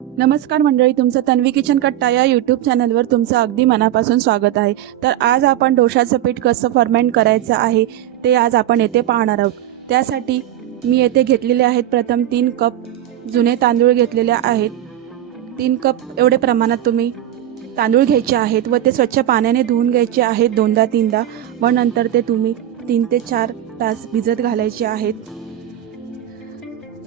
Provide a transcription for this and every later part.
नमस्कार मंडळी, तुमचं तन्वी किचन कट्टा या यूट्यूब चॅनलवर तुमचं अगदी मनापासून स्वागत आहे। तर आज आपण डोशाचं पीठ कसं फर्मेंट करायचं आहे ते आज आपण येथे पाहणार आहोत। त्यासाठी मी येथे घेतलेले आहेत प्रथम 3 कप जुने तांदूळ घेतलेले आहेत। 3 कप एवढे प्रमाणात तुम्ही तांदूळ घ्यायचे आहेत व ते स्वच्छ पाण्याने धुवून घ्यायचे आहेत 2दा-3दा व नंतर ते तुम्ही 3 ते 4 तास भिजत घालायचे आहेत।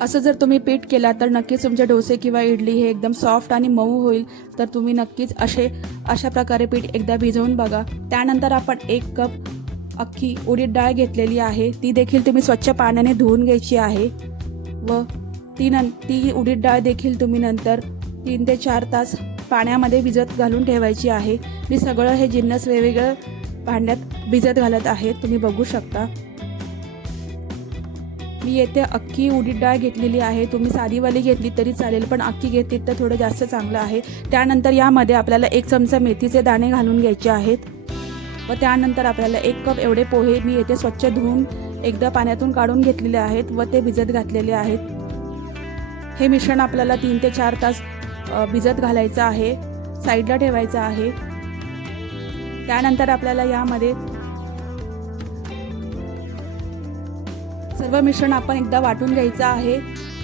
असं जर तुम्ही पीठ केला तर नक्कीच तुमचे डोसे किंवा इडली हे एकदम सॉफ्ट आणि मऊ होईल। तर तुम्ही नक्कीच अशा प्रकारे पीठ एकदा भिजवून बघा। त्यानंतर आपण 1 कप अख्खी उडीद डाळ घेतलेली आहे, ती देखील तुम्ही स्वच्छ पाण्याने धुवून घ्यायची आहे व ती उडीद डाळ देखील तुम्ही नंतर 3 ते 4 तास पाण्यामध्ये भिजत घालून ठेवायची आहे। मी सगळं हे जिन्नस वेगवेगळ्या भांड्यात भिजत घालत आहे, तुम्ही बघू शकता। मी येथे अख्खी उडीद डाळ घेतलेली आहे, तुम्ही साधीवाली घेतली तरी चालेल पण अख्खी घेतली तर थोडं जास्त चांगलं आहे। त्यानंतर यामध्ये आपल्याला 1 चमचा मेथीचे दाणे घालून घ्यायचे आहेत व त्यानंतर आपल्याला 1 कप एवढे पोहे मी येथे स्वच्छ धुवून एकदा पाण्यातून काढून घेतलेले आहेत व ते भिजत घातलेले आहेत। हे मिश्रण आपल्याला 3 ते 4 तास भिजत घालायचं आहे, साईडला ठेवायचं आहे। त्यानंतर आपल्याला यामध्ये सर्व मिश्रण आपण एकदा वाटून घ्यायचं आहे।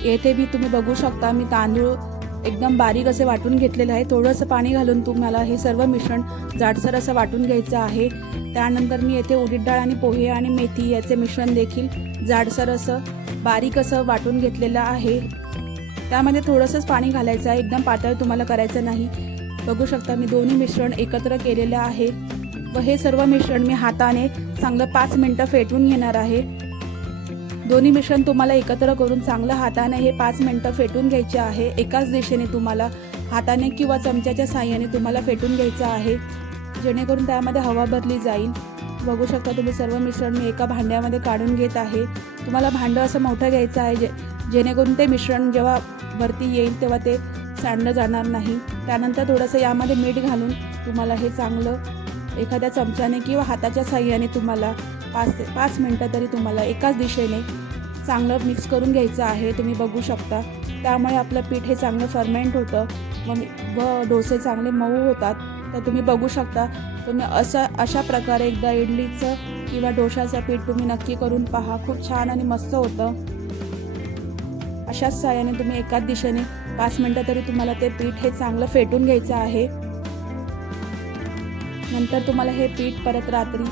येथे मी तुम्ही बघू शकता मी तांदूळ एकदम बारीक असे वाटून घेतलेले आहे। थोडंसं पाणी घालून तुम्हाला हे सर्व मिश्रण जाडसर असं वाटून घ्यायचं आहे। त्यानंतर मी येथे उडीद डाळ आणि पोहे आणि मेथी याचे मिश्रण देखील जाडसर असं बारीक असं वाटून घेतलेलं आहे। त्यामध्ये थोडंसंच पाणी घालायचं आहे, एकदम पातळ तुम्हाला करायचं नाही। बघू शकता मी दोन्ही मिश्रण एकत्र केलेलं आहे व हे सर्व मिश्रण मी हाताने चांगलं 5 मिनिटं फेटून घेणार आहे। दोन्ही मिश्रण तुम्हाला एकत्र करून चांगलं हाताने हे 5 मिनिटं फेटून घ्यायचे आहे। एकाच दिशेने तुम्हाला हाताने किंवा चमच्याच्या साहाय्याने तुम्हाला फेटून घ्यायचं आहे, जेणेकरून त्यामध्ये हवा भरली जाईल। बघू शकता तुम्ही सर्व मिश्रण मी एका भांड्यामध्ये काढून घेत आहे। तुम्हाला भांडं असं मोठं घ्यायचं आहे जेणेकरून ते मिश्रण जेव्हा वरती येईल तेव्हा ते सांडलं जाणार नाही। त्यानंतर थोडंसं यामध्ये मीठ घालून तुम्हाला हे चांगलं एखाद्या चमच्याने किंवा हाताच्या साहाय्याने तुम्हाला 5 मिनिटं तरी तुम्हाला एकाच दिशेने चांगलं मिक्स करून घ्यायचं आहे, तुम्ही बघू शकता। त्यामुळे आपलं पीठ हे चांगलं फर्मेंट होतं व डोसे चांगले मऊ होतात। तर तुम्ही बघू शकता, तुम्ही अशा प्रकारे एकदा इडलीचं किंवा डोशाचं पीठ तुम्ही नक्की करून पहा, खूप छान आणि मस्त होतं। अशाच साहाय्याने तुम्ही एकाच दिशेने 5 मिनिटं तरी तुम्हाला ते पीठ हे चांगलं फेटून घ्यायचं आहे। नंतर तुम्हाला हे पीठ परत रात्री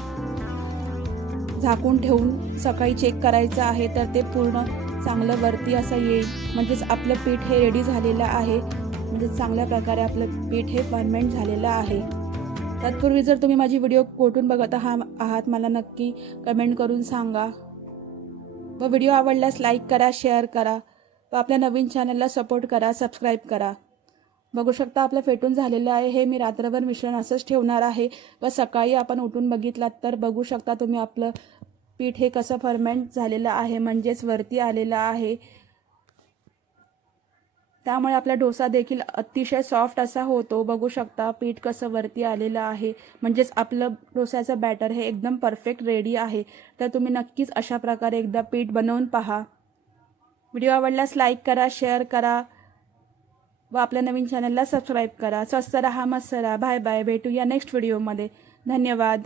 झाकून ठेवून सकाळी चेक करायचं आहे, तर ते पूर्ण चांगलं वरती असं येईल, म्हणजेच आपलं पीठ हे रेडी झालेलं आहे। म्हणजे चांगल्या प्रकारे आपलं पीठ हे फर्मेंट झालेलं आहे। तत्पूर्वी जर तुम्ही माझी व्हिडिओ कुठून बघत आहात मला नक्की कमेंट करून सांगा व व्हिडिओ आवडल्यास लाईक करा, शेअर करा व आपल्या नवीन चॅनलला सपोर्ट करा, सबस्क्राईब करा। बघू शकता आपलं फेटून झालेलं आहे। हे मी रात्रभर मिश्रण असंच ठेवणार आहे व सकाळी आपण उठून बघितलात तर बघू शकता तुम्ही आपलं पीठ हे कसं फर्मेंट झालेलं आहे, म्हणजेच वरती आलेलं आहे। त्यामुळे आपला डोसा देखील अतिशय सॉफ्ट असा होतो। बघू शकता पीठ कसं वरती आलेलं आहे, म्हणजेच आपलं डोस्याचं बॅटर हे एकदम परफेक्ट रेडी आहे। तर तुम्ही नक्कीच अशा प्रकारे एकदा पीठ बनवून पहा। व्हिडिओ आवडल्यास लाईक करा, शेअर करा व आपल्या नवीन चॅनलला सबस्क्राईब करा। स्वस्त रहा, मस्त रहा। बाय बाय, भेटूया नेक्स्ट व्हिडिओमध्ये। धन्यवाद।